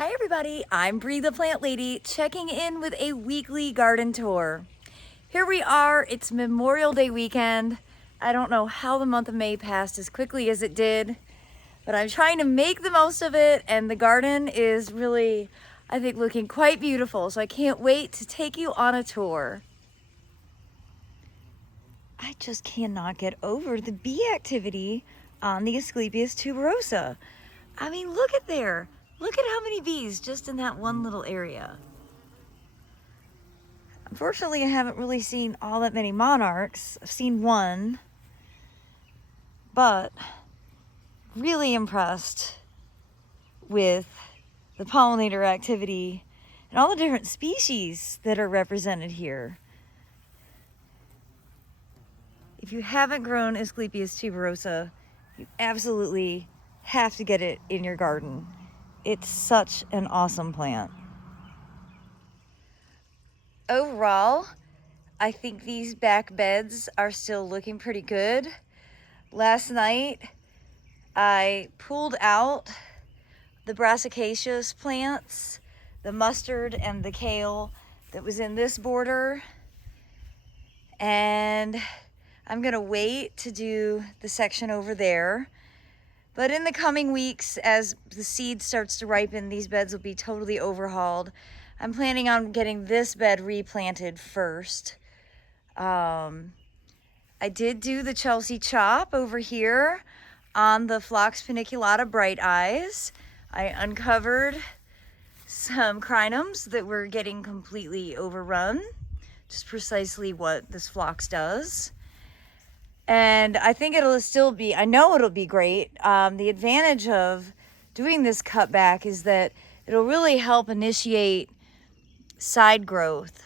Hi everybody, I'm Bree the Plant Lady, checking in with a weekly garden tour. Here we are, it's Memorial Day weekend. I don't know how the month of May passed as quickly as it did, but I'm trying to make the most of it, and the garden is really, I think, looking quite beautiful, so I can't wait to take you on a tour. I just cannot get over the bee activity on the Asclepias tuberosa. I mean, look at there. Look at how many bees just in that one little area. Unfortunately, I haven't really seen all that many monarchs. I've seen one, but really impressed with the pollinator activity and all the different species that are represented here. If you haven't grown Asclepias tuberosa, you absolutely have to get it in your garden. It's such an awesome plant. Overall, I think these back beds are still looking pretty good. Last night, I pulled out the brassicaceous plants, the mustard and the kale that was in this border, and I'm gonna wait to do the section over there. But in the coming weeks, as the seed starts to ripen, these beds will be totally overhauled. I'm planning on getting this bed replanted first. I did do the Chelsea chop over here on the Phlox paniculata bright eyes. I uncovered some crinums that were getting completely overrun, just precisely what this phlox does. And I think it'll still be, I know it'll be great. The advantage of doing this cutback is that it'll really help initiate side growth.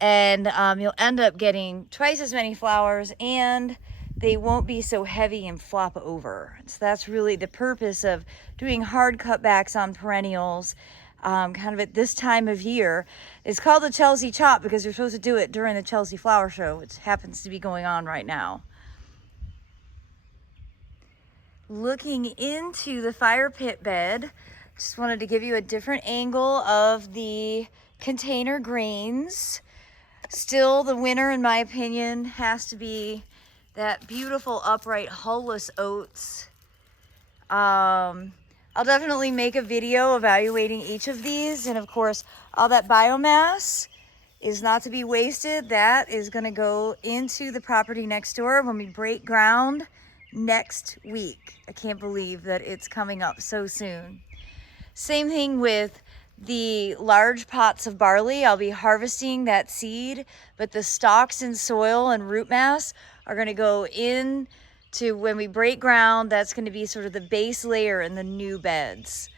And you'll end up getting twice as many flowers, and they won't be so heavy and flop over. So that's really the purpose of doing hard cutbacks on perennials kind of at this time of year. It's called the Chelsea chop because you're supposed to do it during the Chelsea flower show, which happens to be going on right now. Looking into the fire pit bed, just wanted to give you a different angle of the container greens. Still, the winner, in my opinion, has to be that beautiful upright hull-less oats. I'll definitely make a video evaluating each of these, and of course, all that biomass is not to be wasted. That is going to go into the property next door when we break ground next week. I can't believe that it's coming up so soon. Same thing with the large pots of barley. I'll be harvesting that seed, but the stalks and soil and root mass are going to go in to when we break ground. That's going to be sort of the base layer in the new beds.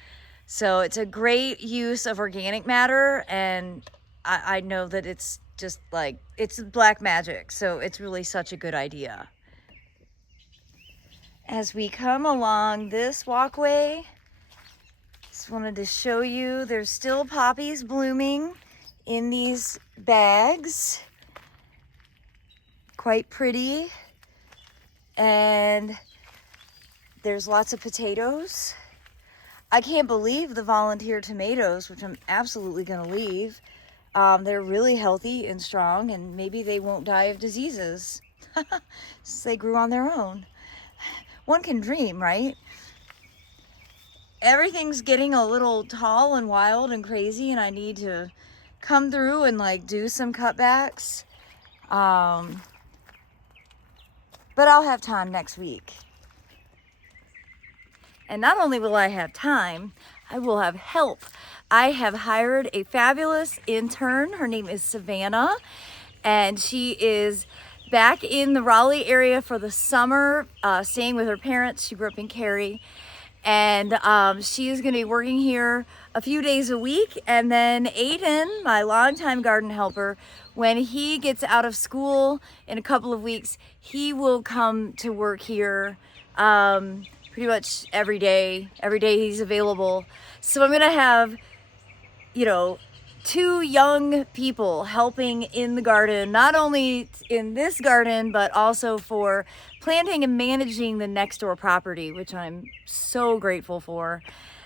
So it's a great use of organic matter, and I know that it's just like, it's black magic. So it's really such a good idea. As we come along this walkway, just wanted to show you there's still poppies blooming in these bags. Quite pretty. And there's lots of potatoes. I can't believe the volunteer tomatoes, which I'm absolutely going to leave. They're really healthy and strong, and maybe they won't die of diseases since they grew on their own. One can dream, right? Everything's getting a little tall and wild and crazy, and I need to come through and like do some cutbacks. But I'll have time next week. And not only will I have time, I will have help. I have hired a fabulous intern. Her name is Savannah, and she is back in the Raleigh area for the summer, staying with her parents. She grew up in Cary, and she is going to be working here a few days a week. And then Aiden, my longtime garden helper, when he gets out of school in a couple of weeks, he will come to work here pretty much every day he's available. So I'm going to have, you know, 2 young people helping in the garden, not only in this garden, but also for planting and managing the next door property, which I'm so grateful for.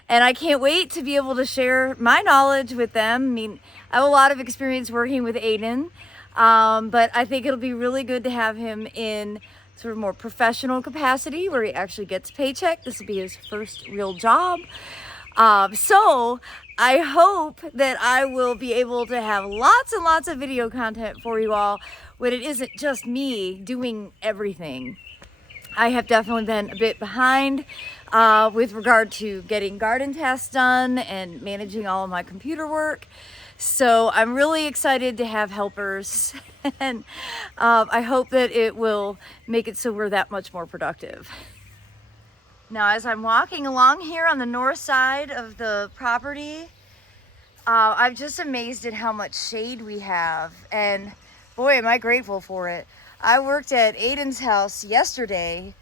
And I can't wait to be able to share my knowledge with them. I mean, I have a lot of experience working with Aiden, but I think it'll be really good to have him in sort of more professional capacity where he actually gets a paycheck. This will be his first real job. So I hope that I will be able to have lots and lots of video content for you all when it isn't just me doing everything. I have definitely been a bit behind with regard to getting garden tasks done and managing all of my computer work. So I'm really excited to have helpers and I hope that it will make it so we're that much more productive. Now, as I'm walking along here on the north side of the property, I'm just amazed at how much shade we have, and boy, am I grateful for it. I worked at Aiden's house yesterday,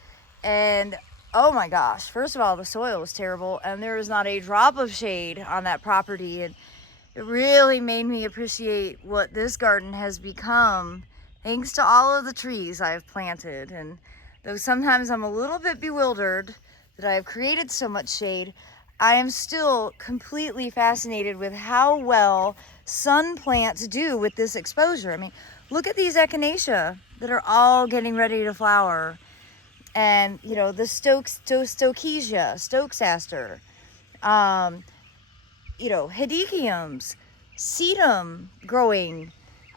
and oh my gosh, first of all, the soil was terrible, and there is not a drop of shade on that property, and it really made me appreciate what this garden has become thanks to all of the trees I've planted. And though sometimes I'm a little bit bewildered that I have created so much shade, I am still completely fascinated with how well sun plants do with this exposure. I mean, look at these echinacea that are all getting ready to flower. And, you know, the stokesia, stokesaster, you know, hedychiums, sedum growing.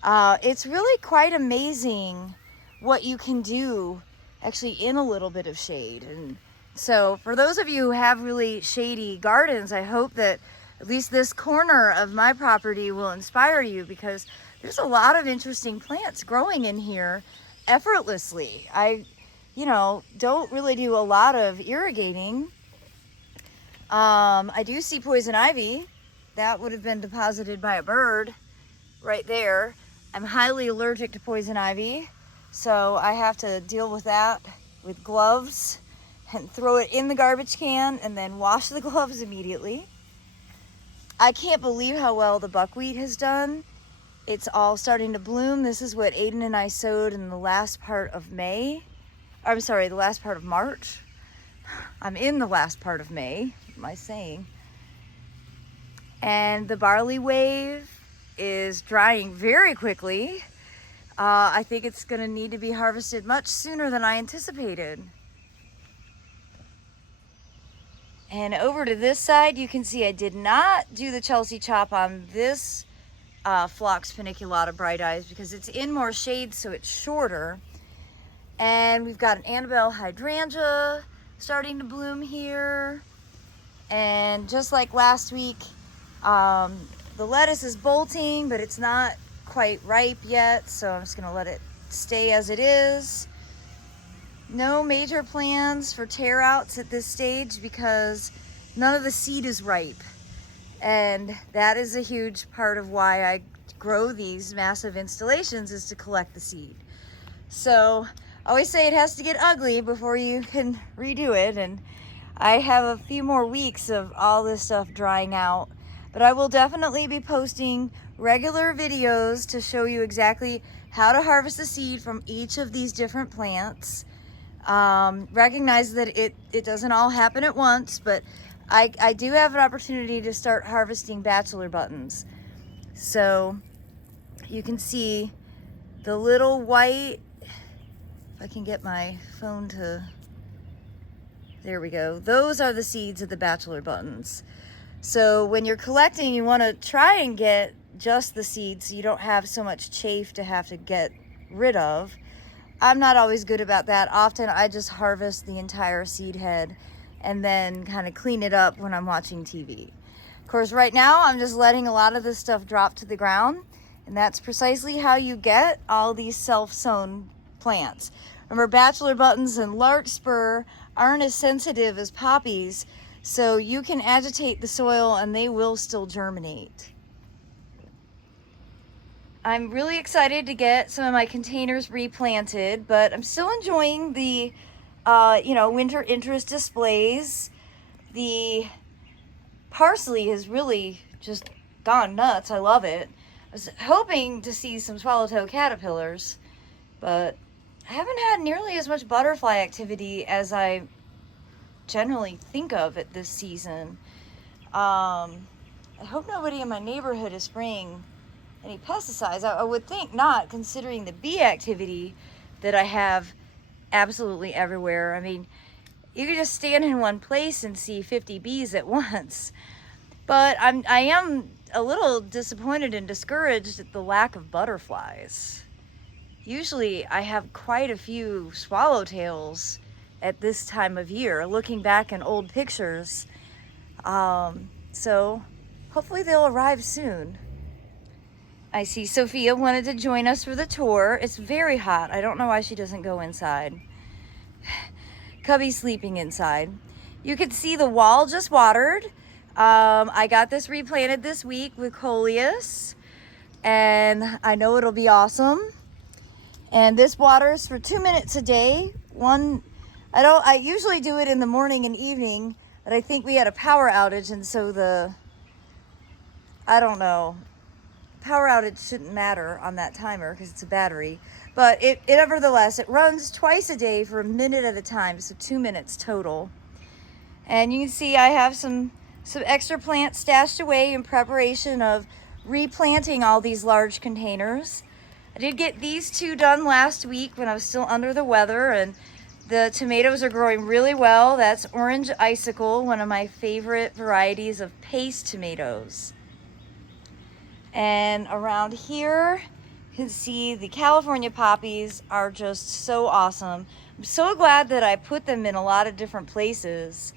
It's really quite amazing what you can do actually in a little bit of shade. And so for those of you who have really shady gardens, I hope that at least this corner of my property will inspire you, because there's a lot of interesting plants growing in here effortlessly. I, you know, don't really do a lot of irrigating. I do see poison ivy. That would have been deposited by a bird right there. I'm highly allergic to poison ivy, so I have to deal with that with gloves and throw it in the garbage can and then wash the gloves immediately. I can't believe how well the buckwheat has done. It's all starting to bloom. This is what Aiden and I sowed in the last part of May. I'm sorry, the last part of March. I'm in the last part of May, my saying. And the barley wave is drying very quickly. I think it's gonna need to be harvested much sooner than I anticipated. And over to this side, you can see I did not do the Chelsea chop on this Phlox paniculata bright eyes because it's in more shade, so it's shorter. And we've got an Annabelle Hydrangea starting to bloom here. And just like last week, the lettuce is bolting, but it's not quite ripe yet, so I'm just gonna let it stay as it is. No major plans for tear outs at this stage because none of the seed is ripe. And that is a huge part of why I grow these massive installations, is to collect the seed. So I always say it has to get ugly before you can redo it. And I have a few more weeks of all this stuff drying out, but I will definitely be posting regular videos to show you exactly how to harvest the seed from each of these different plants. Recognize that it doesn't all happen at once, but I do have an opportunity to start harvesting bachelor buttons. So you can see the little white, if I can get my phone to, there we go. Those are the seeds of the bachelor buttons. So when you're collecting, you want to try and get just the seeds so you don't have so much chaff to have to get rid of. I'm not always good about that. Often I just harvest the entire seed head and then kind of clean it up when I'm watching TV. Of course, right now I'm just letting a lot of this stuff drop to the ground, and that's precisely how you get all these self-sown plants. Remember, bachelor buttons and lark spur aren't as sensitive as poppies, so you can agitate the soil and they will still germinate. I'm really excited to get some of my containers replanted, but I'm still enjoying the winter interest displays. The parsley has really just gone nuts. I love it. I was hoping to see some swallowtail caterpillars, but I haven't had nearly as much butterfly activity as I generally think of at this season. I hope nobody in my neighborhood is spraying any pesticides. I would think not, considering the bee activity that I have absolutely everywhere. I mean, you could just stand in one place and see 50 bees at once. But I am a little disappointed and discouraged at the lack of butterflies. Usually I have quite a few swallowtails at this time of year, looking back in old pictures. So hopefully they'll arrive soon. I see Sophia wanted to join us for the tour. It's very hot. I don't know why she doesn't go inside. Cubby's sleeping inside. You can see the wall just watered. I got this replanted this week with coleus, and I know it'll be awesome. And this waters for 2 minutes a day. I usually do it in the morning and evening, but I think we had a power outage, and so I don't know. Power outage shouldn't matter on that timer because it's a battery, but nevertheless, it runs twice a day for a minute at a time, so 2 minutes total. And you can see I have some extra plants stashed away in preparation of replanting all these large containers. I did get these 2 done last week when I was still under the weather, and the tomatoes are growing really well. That's Orange Icicle, one of my favorite varieties of paste tomatoes. And around here, you can see the California poppies are just so awesome. I'm so glad that I put them in a lot of different places.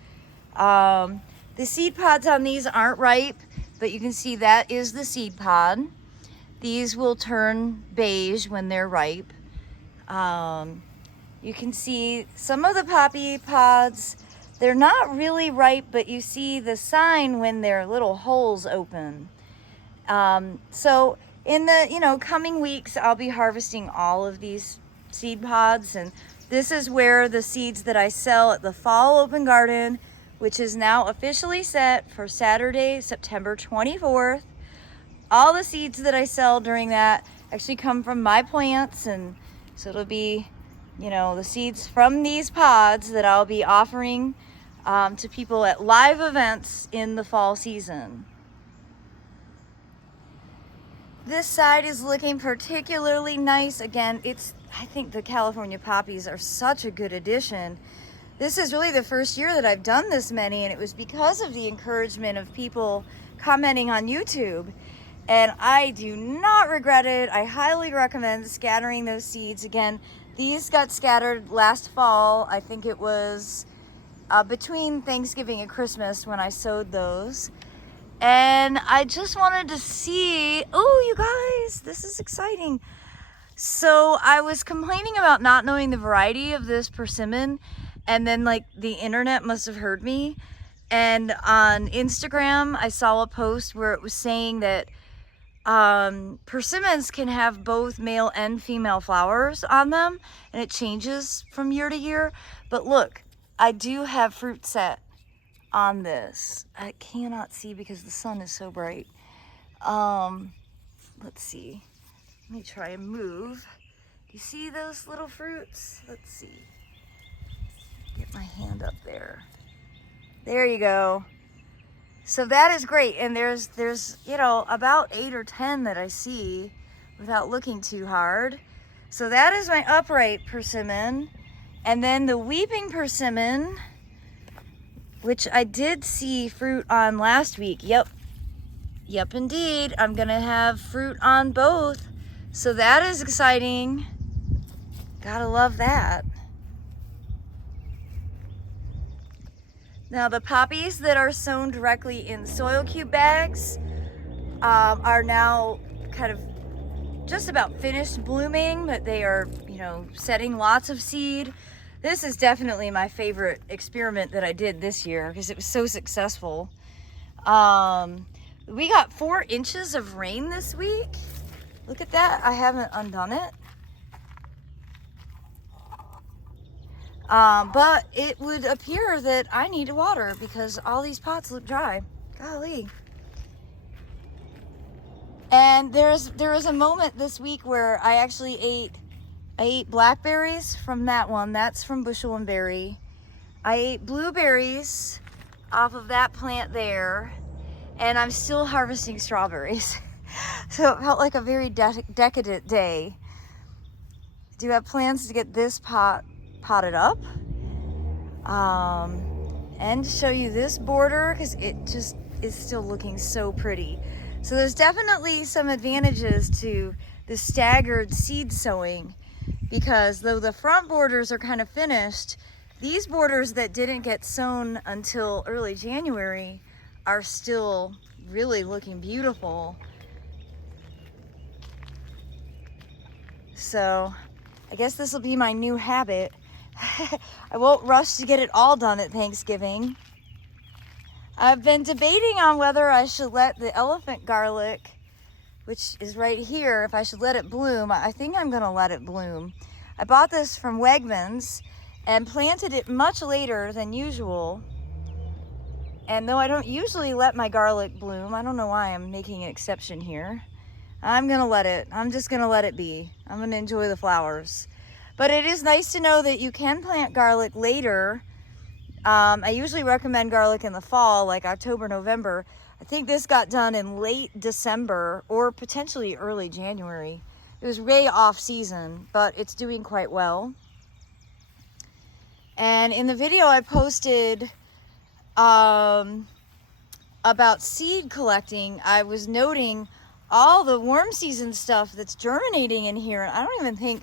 The seed pods on these aren't ripe, but you can see that is the seed pod. These will turn beige when they're ripe. You can see some of the poppy pods, they're not really ripe, but you see the sign when their little holes open. So in the coming weeks, I'll be harvesting all of these seed pods, and this is where the seeds that I sell at the Fall Open Garden, which is now officially set for Saturday, September 24th. All the seeds that I sell during that actually come from my plants, and so it'll be, the seeds from these pods that I'll be offering to people at live events in the fall season. This side is looking particularly nice. Again, I think the California poppies are such a good addition. This is really the first year that I've done this many, and it was because of the encouragement of people commenting on YouTube. And I do not regret it. I highly recommend scattering those seeds. Again, these got scattered last fall. I think it was between Thanksgiving and Christmas when I sowed those. And I just wanted to see, oh, you guys, this is exciting. So I was complaining about not knowing the variety of this persimmon, and then the internet must have heard me. And on Instagram, I saw a post where it was saying that persimmons can have both male and female flowers on them, and it changes from year to year. But look, I do have fruit set on this. I cannot see because the sun is so bright. Let's see. Let me try and move. Do you see those little fruits? Let's see. Get my hand up there. There you go. So that is great. And there's about 8 or 10 that I see without looking too hard. So that is my upright persimmon. And then the weeping persimmon, which I did see fruit on last week. Yep, indeed. I'm gonna have fruit on both. So that is exciting. Gotta love that. Now the poppies that are sown directly in soil cube bags are now kind of just about finished blooming, but they are, setting lots of seed. This is definitely my favorite experiment that I did this year because it was so successful. We got 4 inches of rain this week. Look at that. I haven't undone it. But it would appear that I need to water because all these pots look dry. Golly. And there was a moment this week where I actually ate blackberries from that one. That's from Bushel and Berry. I ate blueberries off of that plant there. and I'm still harvesting strawberries. So it felt like a very decadent day. I do have plans to get this potted up. And show you this border because it just is still looking so pretty. So there's definitely some advantages to the staggered seed sowing, because though the front borders are kind of finished, these borders that didn't get sown until early January are still really looking beautiful. So I guess this will be my new habit. I won't rush to get it all done at Thanksgiving. I've been debating on whether I should let the elephant garlic, which is right here, if I should let it bloom. I think I'm gonna let it bloom. I bought this from Wegmans and planted it much later than usual. And though I don't usually let my garlic bloom, I don't know why I'm making an exception here. I'm just gonna let it be. I'm gonna enjoy the flowers. But it is nice to know that you can plant garlic later. I usually recommend garlic in the fall, like October, November. I think this got done in late December or potentially early January. It was way off season, but it's doing quite well. And in the video I posted about seed collecting, I was noting all the worm season stuff that's germinating in here. And I don't even think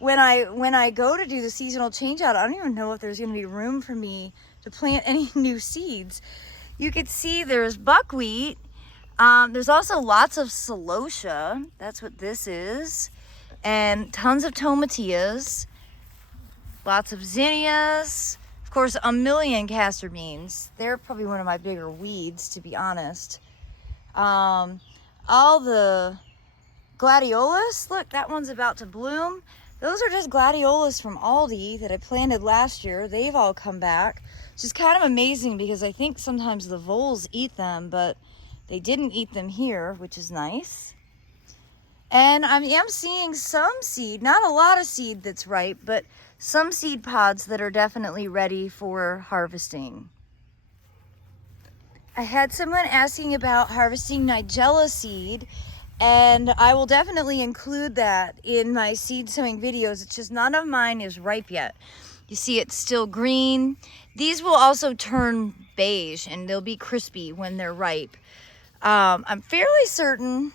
when I go to do the seasonal change out, I don't even know if there's going to be room for me to plant any new seeds. You can see there's buckwheat. There's also lots of celosia. That's what this is. And tons of tomatillas. Lots of zinnias. Of course, a million castor beans. They're probably one of my bigger weeds, to be honest. All the gladiolus. Look, that one's about to bloom. Those are just gladiolus from Aldi that I planted last year. They've all come back, which is kind of amazing because I think sometimes the voles eat them, but they didn't eat them here, which is nice. And I am seeing some seed, not a lot of seed that's ripe, but some seed pods that are definitely ready for harvesting. I had someone asking about harvesting Nigella seed, and I will definitely include that in my seed sowing videos. It's just none of mine is ripe yet. You see it's still green. These will also turn beige and they'll be crispy when they're ripe. I'm fairly certain,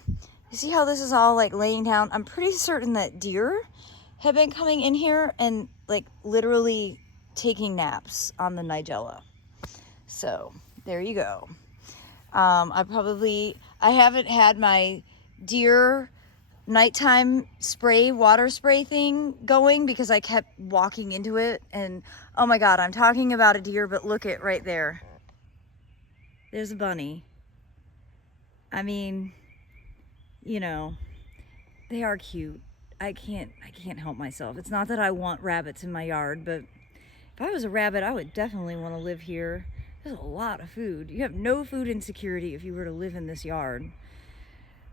you see how this is all like laying down? I'm pretty certain that deer have been coming in here and like literally taking naps on the Nigella. So there you go. I haven't had my deer nighttime water spray thing going because I kept walking into it, and oh my god, I'm talking about a deer, but look at right there. There's a bunny. I mean, you know, they are cute. I can't help myself. It's not that I want rabbits in my yard, but if I was a rabbit, I would definitely want to live here. There's a lot of food. You have no food insecurity if you were to live in this yard.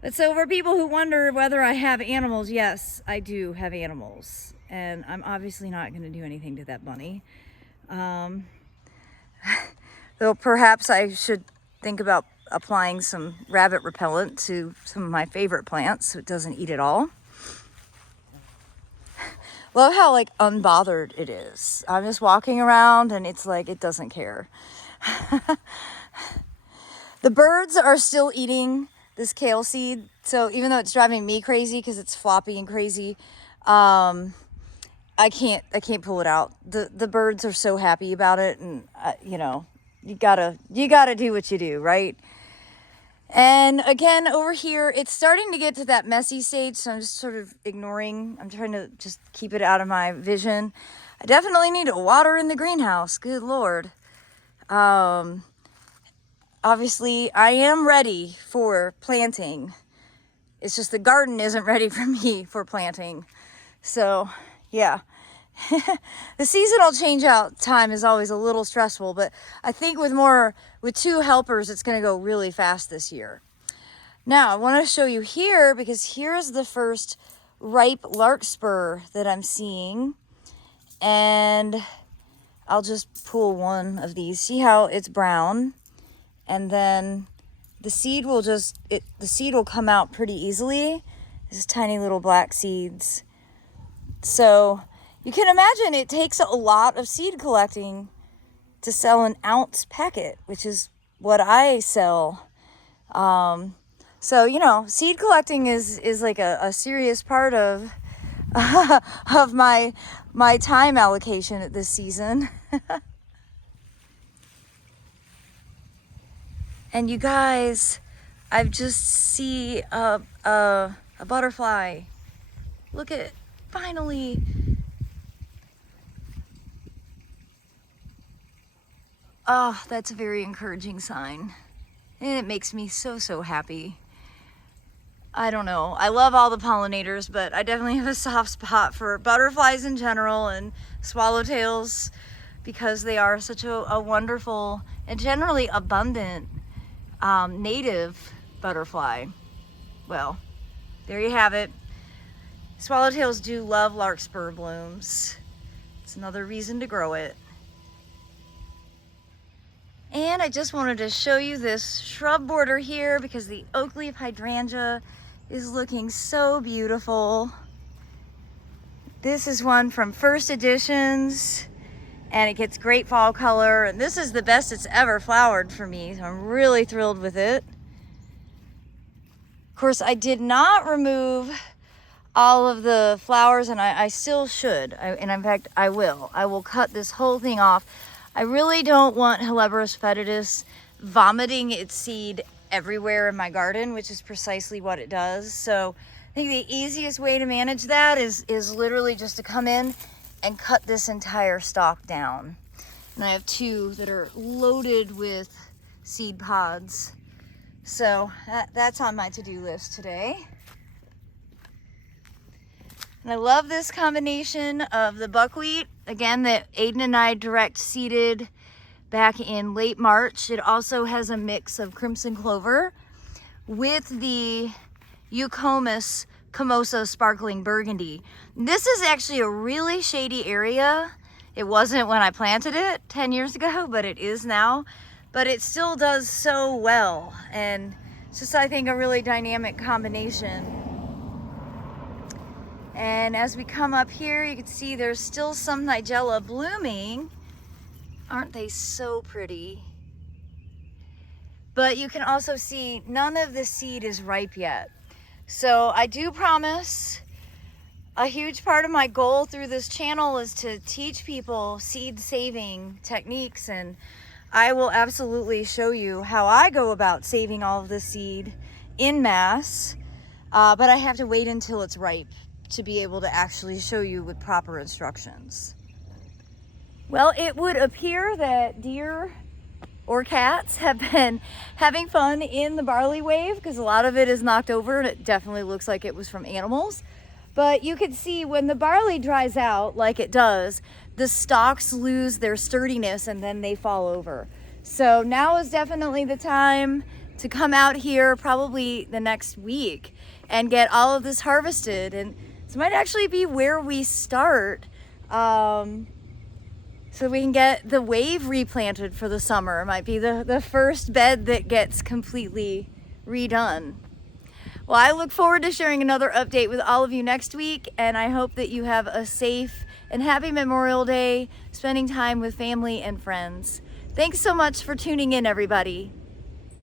But so for people who wonder whether I have animals, yes, I do have animals. And I'm obviously not going to do anything to that bunny. Though perhaps I should think about applying some rabbit repellent to some of my favorite plants so it doesn't eat it all. Love how like unbothered it is. I'm just walking around and it's like it doesn't care. The birds are still eating this kale seed, so even though it's driving me crazy because it's floppy and crazy, I can't pull it out. The birds are so happy about it, and you know, you gotta do what you do, right? And again, over here, it's starting to get to that messy stage, so I'm just sort of ignoring. I'm trying to just keep it out of my vision. I definitely need to water in the greenhouse. Good Lord. Obviously, I am ready for planting. It's just the garden isn't ready for me for planting. So, yeah. The seasonal change out time is always a little stressful, but I think with 2 helpers, it's going to go really fast this year. Now, I want to show you here because here's the first ripe larkspur that I'm seeing. And I'll just pull one of these. See how it's brown? And then the seed will the seed will come out pretty easily. These tiny little black seeds. So you can imagine it takes a lot of seed collecting to sell an ounce packet, which is what I sell. So, you know, seed collecting is like a serious part of of my time allocation at this season. And you guys, I've just see a butterfly. Look at, finally. Oh, that's a very encouraging sign. And it makes me so happy. I don't know. I love all the pollinators, but I definitely have a soft spot for butterflies in general and swallowtails because they are such a wonderful and generally abundant native butterfly. Well, there you have it. Swallowtails do love larkspur blooms. It's another reason to grow it. And I just wanted to show you this shrub border here because the oak leaf hydrangea is looking so beautiful. This is one from First Editions, and it gets great fall color, and this is the best it's ever flowered for me, so I'm really thrilled with it. Of course, I did not remove all of the flowers, and I still should, and in fact I will. I will cut this whole thing off. I really don't want Helleborus foetidus vomiting its seed everywhere in my garden, which is precisely what it does. So I think the easiest way to manage that is literally just to come in and cut this entire stalk down. And I have two that are loaded with seed pods. So that's on my to-do list today. And I love this combination of the buckwheat, again, that Aiden and I direct seeded back in late March. It also has a mix of crimson clover with the Eucomis Comosa Sparkling Burgundy. This is actually a really shady area. It wasn't when I planted it 10 years ago, but it is now. But it still does so well. And it's just, I think, a really dynamic combination. And as we come up here, you can see there's still some Nigella blooming. Aren't they so pretty? But you can also see none of the seed is ripe yet. So I do promise a huge part of my goal through this channel is to teach people seed saving techniques, and I will absolutely show you how I go about saving all of the seed in mass, but I have to wait until it's ripe to be able to actually show you with proper instructions. Well, it would appear that deer or cats have been having fun in the barley wave because a lot of it is knocked over and it definitely looks like it was from animals. But you can see when the barley dries out like it does, the stalks lose their sturdiness and then they fall over. So now is definitely the time to come out here, probably the next week, and get all of this harvested. And this might actually be where we start, so we can get the wave replanted for the summer. It might be the first bed that gets completely redone. Well, I look forward to sharing another update with all of you next week, and I hope that you have a safe and happy Memorial Day, spending time with family and friends. Thanks so much for tuning in, everybody.